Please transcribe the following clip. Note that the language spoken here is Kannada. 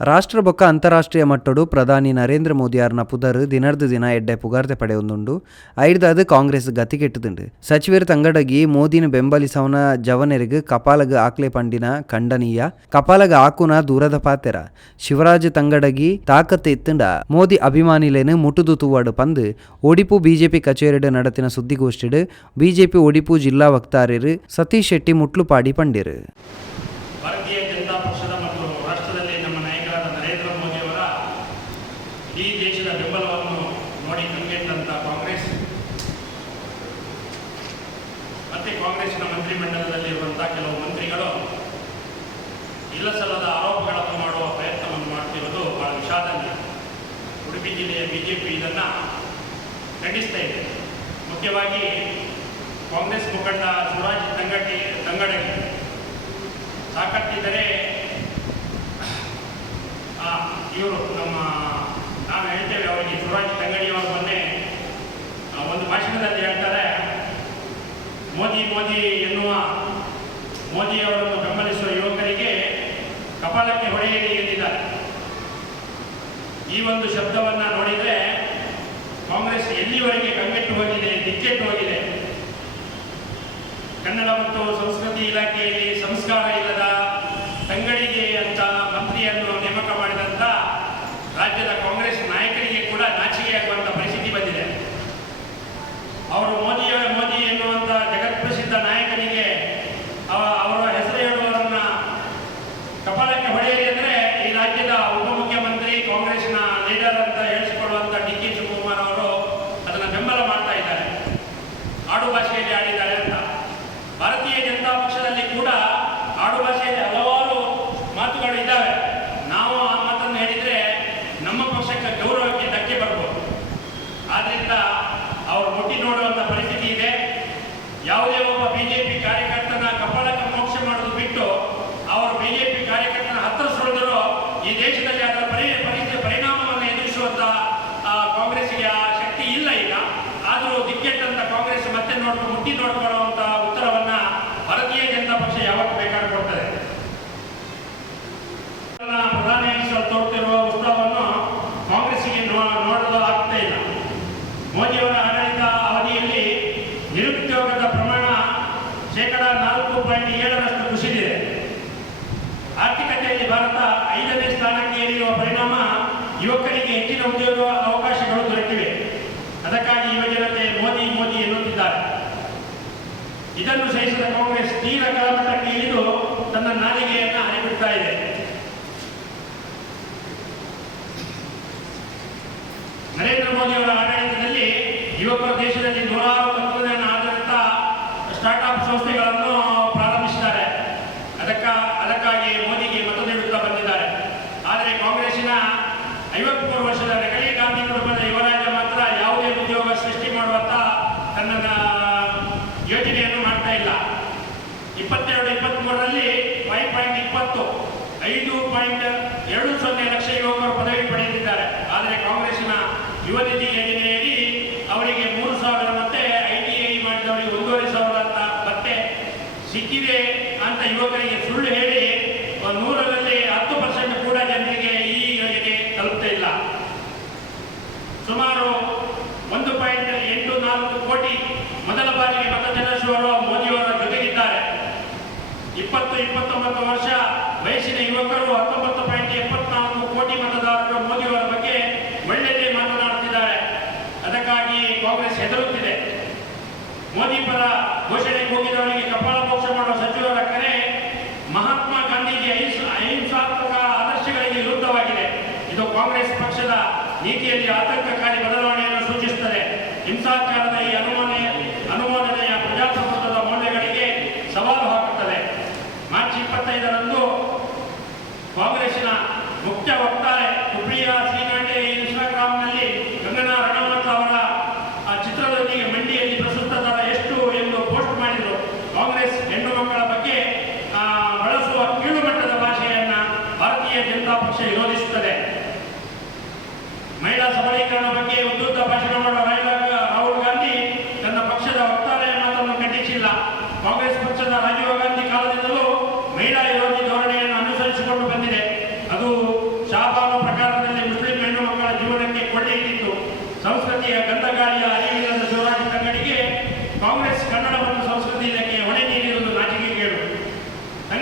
ರಾಷ್ಟ್ರ ಬೊಕ್ಕ ಅಂತಾರಾಷ್ಟ್ರೀಯ ಮಟ್ಟಡು ಪ್ರಧಾನಿ ನರೇಂದ್ರ ಮೋದಿಯಾರ್ನ ಪುದರ್ ದಿನರ್ದ ದಿನ ಎಡ್ಡೆ ಪುಗಾರ್ತೆ ಪಡೆಯೊಂದುಂಡು. ಅದು ಕಾಂಗ್ರೆಸ್ ಗತಿ ಕೆಟ್ಟದುಂಡು. ಸಚಿವರು ತಂಗಡಗಿ ಮೋದಿನ ಬೆಂಬಲಿಸವನ ಜವನರಿಗೆ ಕಪಾಲಗ ಆಕ್ಲೆ ಪಂಡಿನ ಖಂಡನೀಯ. ಕಪಾಲಗ ಆಕುನ ದೂರದ ಪಾತೆರ. ಶಿವರಾಜ್ ತಂಗಡಗಿ ತಾಕತ್ತೆ ಇತ್ತುಂಡ ಮೋದಿ ಅಭಿಮಾನಿಲೇನು ಮುಟುದು ತೂವಾಡು ಪಂದ್ ಒಡಿಪು ಬಿಜೆಪಿ ಕಚೇರಿಡು ನಡತಿನ ಸುದ್ದಿಗೋಷ್ಠಿಡು ಬಿಜೆಪಿ ಒಡಿಪು ಜಿಲ್ಲಾ ವಕ್ತಾರರು ಸತೀಶ್ ಶೆಟ್ಟಿ ಮುಟ್ಲುಪಾಡಿ ಪಂಡಿರು ಭಾರತೀಯ ಜನತಾ ಪಕ್ಷದ ಮತ್ತು ರಾಷ್ಟ್ರದಲ್ಲಿ ನಮ್ಮ ನಾಯಕರಾದ ನರೇಂದ್ರ ಮೋದಿಯವರ ಇಡೀ ದೇಶದ ಬೆಂಬಲವನ್ನು ನೋಡಿ ಕಂಗೆಟ್ಟಂತ ಕಾಂಗ್ರೆಸ್. ಮತ್ತೆ ಕಾಂಗ್ರೆಸ್ನ ಮಂತ್ರಿಮಂಡಲದಲ್ಲಿರುವಂಥ ಕೆಲವು ಮಂತ್ರಿಗಳು ಇಲ್ಲ ಸಲ್ಲದ ಆರೋಪಗಳನ್ನು ಮಾಡುವ ಪ್ರಯತ್ನವನ್ನು ಮಾಡ್ತಿರೋದು ಬಹಳ ವಿಷಾದನೀಯ ಉಡುಪಿ ಜಿಲ್ಲೆಯ ಬಿಜೆಪಿ ಇದನ್ನು ಖಂಡಿಸ್ತಾ ಇದೆ. ಮುಖ್ಯವಾಗಿ ಕಾಂಗ್ರೆಸ್ ಮುಖಂಡ ಸುರಾಜ್ ತಂಗಟಿ ತಂಗಡಗಿ ಆ, ಇವರು ಭಾಷಣದಲ್ಲಿ ಹೇಳ್ತಾರೆ ಮೋದಿ ಮೋದಿ ಎನ್ನುವ ಮೋದಿಯವರನ್ನು ಬೆಂಬಲಿಸುವ ಯುವಕರಿಗೆ ಕಪಾಲಕ್ಕೆ ಹೊಡೆಯಲಿ ಎಂದಿದ್ದಾರೆ ಈ ಒಂದು ಶಬ್ದವನ್ನು ನೋಡಿದರೆ ಕಾಂಗ್ರೆಸ್ ಎಲ್ಲಿವರೆಗೆ ಕಂಗೆಟ್ಟು ಹೋಗಿದೆ, ದಿಕ್ಕೆಟ್ಟು ಹೋಗಿದೆ? ಕನ್ನಡ ಮತ್ತು ಸಂಸ್ಕೃತಿ ಇಲಾಖೆಯಲ್ಲಿ ಸಂಸ್ಕಾರ ಇಲ್ಲದ ತಂಗಡಿಗೆ ಅಂತ ಹೇಳಿಸಿಕೊಳ್ಳುವಂಥ ಡಿ ಕೆ ಶಿವಕುಮಾರ್ ಅವರು ಅದನ್ನು ಬೆಂಬಲ ಮಾಡ್ತಾ ಇದ್ದಾರೆ. ಆಡು ಯುವಕರಿಗೆ ಹೆಚ್ಚಿನ ಉದ್ಯೋಗ ಅವಕಾಶಗಳು ದೊರಕಿವೆ ಅದಕ್ಕಾಗಿ ಯುವಜನತೆ ಮೋದಿ ಮೋದಿ ಎನ್ನುತ್ತಿದ್ದಾರೆ. ಇದನ್ನು ಸಹಿಸಿದ ಕಾಂಗ್ರೆಸ್ ತೀರ ಕೆಳಮಟ್ಟಕ್ಕೆ ಇಳಿದು ತನ್ನ ನಾಲಿಗೆಯನ್ನು ಹರಿಬಿಡ್ತಾ ಇದೆ. ನರೇಂದ್ರ ಮೋದಿ ಅವರ ಆಡಳಿತದಲ್ಲಿ ಯುವಕರು ದೇಶದಲ್ಲಿ ಐವತ್ಮೂರು ವರ್ಷದ ನಕಲಿ ಗಾಂಧಿ ಕುಟುಂಬದ ಯುವರಾಜ ಮಾತ್ರ ಯಾವುದೇ ಉದ್ಯೋಗ ಸೃಷ್ಟಿ ಮಾಡುವಂತ ತನ್ನ ಯೋಜನೆಯನ್ನು ಮಾಡ್ತಾ ಇಲ್ಲ. ಇಪ್ಪತ್ತೆರಡು ಇಪ್ಪತ್ತ್ಮೂರರಲ್ಲಿ ಫೈವ್ ಪಾಯಿಂಟ್ ಇಪ್ಪತ್ತು, ಐದು ಪಾಯಿಂಟ್ ಎರಡು ಸೊನ್ನೆ ಲಕ್ಷ ಯುವಕರು ಪದವಿ ಪಡೆದಿದ್ದಾರೆ. ಆದರೆ ಕಾಂಗ್ರೆಸ್ನ ಯುವ ನಿಧಿ ಯೋಜನೆಯಲ್ಲಿ ಅವರಿಗೆ ಹೆದರುತ್ತಿದೆ. ಮೋದಿ ಪರ ಘೋಷಣೆ ಹೋಗಿದವರಿಗೆ ಕಪಾಲ ಮೋಕ್ಷ ಮಾಡುವ ಸಚಿವರ ಕರೆ ಮಹಾತ್ಮ ಗಾಂಧೀಜಿ ಅಹಿಂಸ- ಅಹಿಂಸಾತ್ಮಕ ಆದರ್ಶಗಳಿಗೆ ವಿರುದ್ಧವಾಗಿದೆ. ಇದು ಕಾಂಗ್ರೆಸ್ ಪಕ್ಷದ ನೀತಿಯಲ್ಲಿ ಆತಂಕಕಾರಿ ಬದಲಾವಣೆಯನ್ನು ಸೂಚಿಸುತ್ತದೆ. ಹಿಂಸಾಚಾರದ ಈ ಅನುಮೋದನೆ ಕಾಂಗ್ರೆಸ್